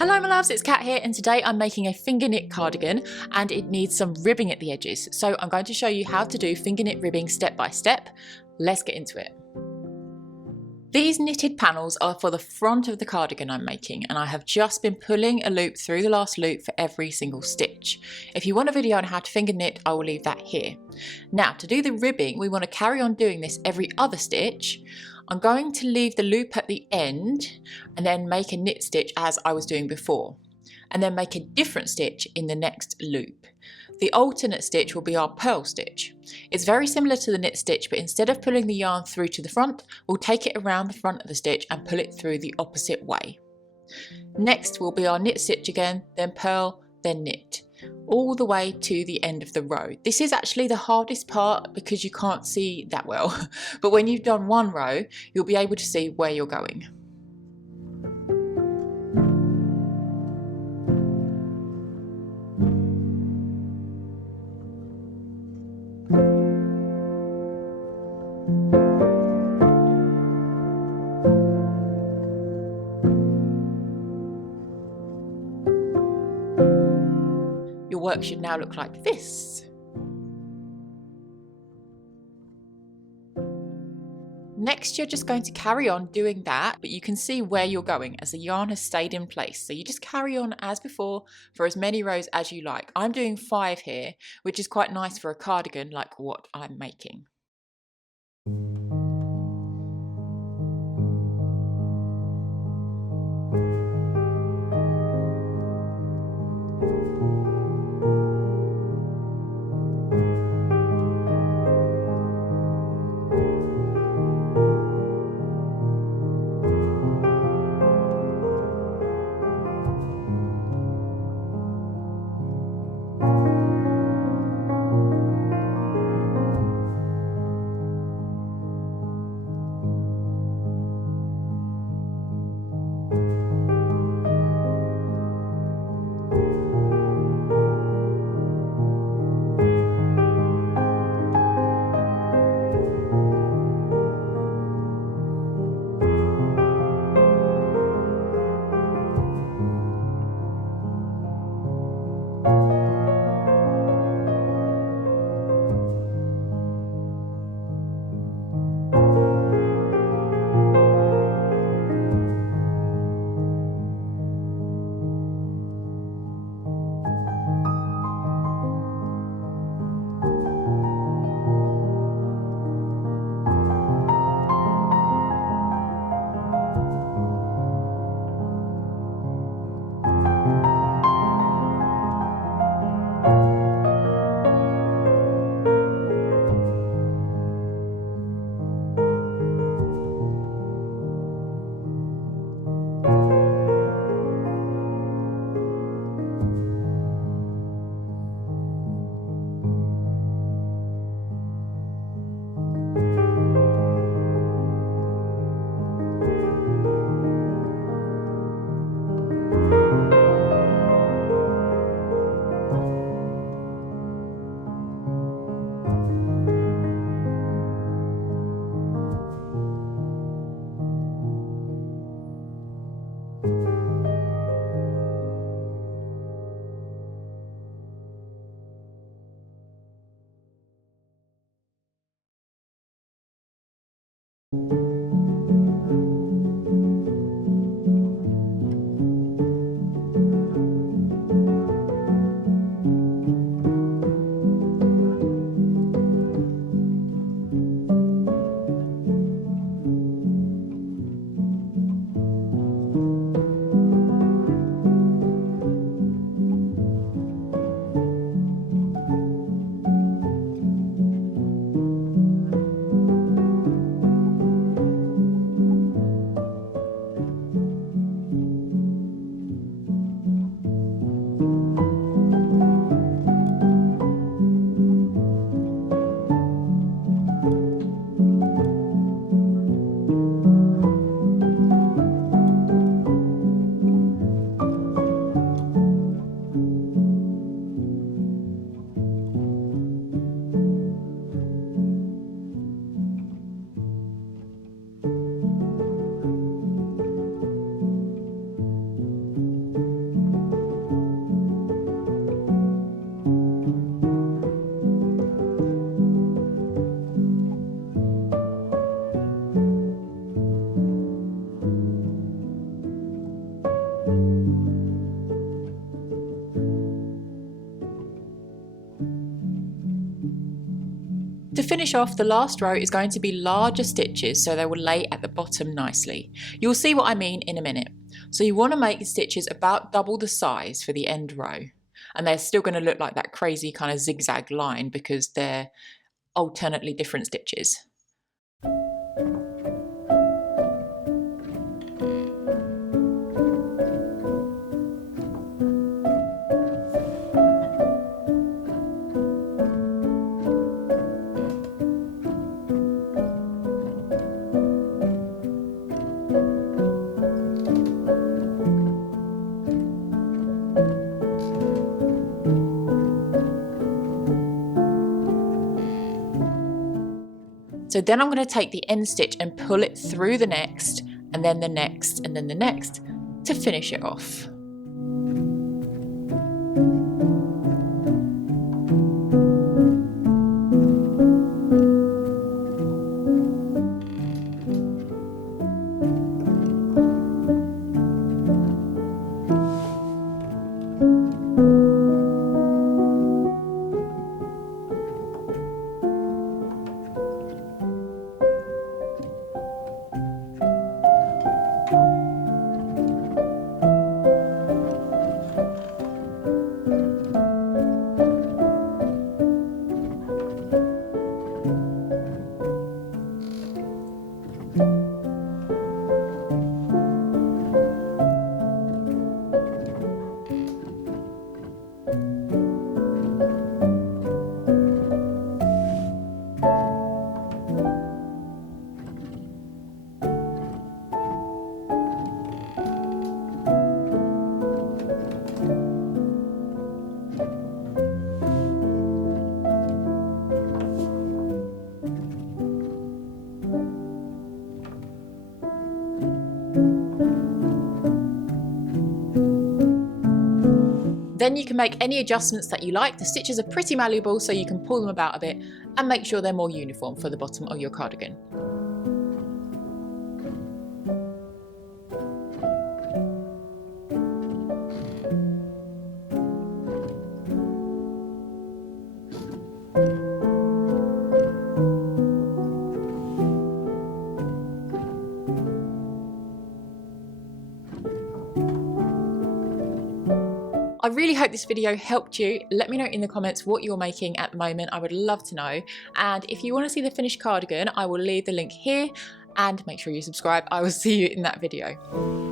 Hello my loves, it's Kat here and today I'm making a finger knit cardigan and it needs some ribbing at the edges. So I'm going to show you how to do finger knit ribbing step by step. Let's get into it. These knitted panels are for the front of the cardigan I'm making and I have just been pulling a loop through the last loop for every single stitch. If you want a video on how to finger knit, I will leave that here. Now to do the ribbing, we want to carry on doing this every other stitch. I'm going to leave the loop at the end and then make a knit stitch as I was doing before, and then make a different stitch in the next loop. The alternate stitch will be our purl stitch. It's very similar to the knit stitch, but instead of pulling the yarn through to the front, we'll take it around the front of the stitch and pull it through the opposite way. Next will be our knit stitch again, then purl, then knit, all the way to the end of the row. This is actually the hardest part because you can't see that well, but when you've done one row, you'll be able to see where you're going. Your work should now look like this. Next, you're just going to carry on doing that, but you can see where you're going as the yarn has stayed in place. So you just carry on as before for as many rows as you like. I'm doing 5 here, which is quite nice for a cardigan like what I'm making. To finish off, the last row is going to be larger stitches so they will lay at the bottom nicely. You'll see what I mean in a minute. So you want to make the stitches about double the size for the end row. And they're still going to look like that crazy kind of zigzag line because they're alternately different stitches. So then I'm going to take the end stitch and pull it through the next, and then the next, and then the next to finish it off. Then you can make any adjustments that you like. The stitches are pretty malleable, so you can pull them about a bit and make sure they're more uniform for the bottom of your cardigan. I really hope this video helped you. Let me know in the comments what you're making at the moment. I would love to know. And if you want to see the finished cardigan, I will leave the link here, and make sure you subscribe. I will see you in that video.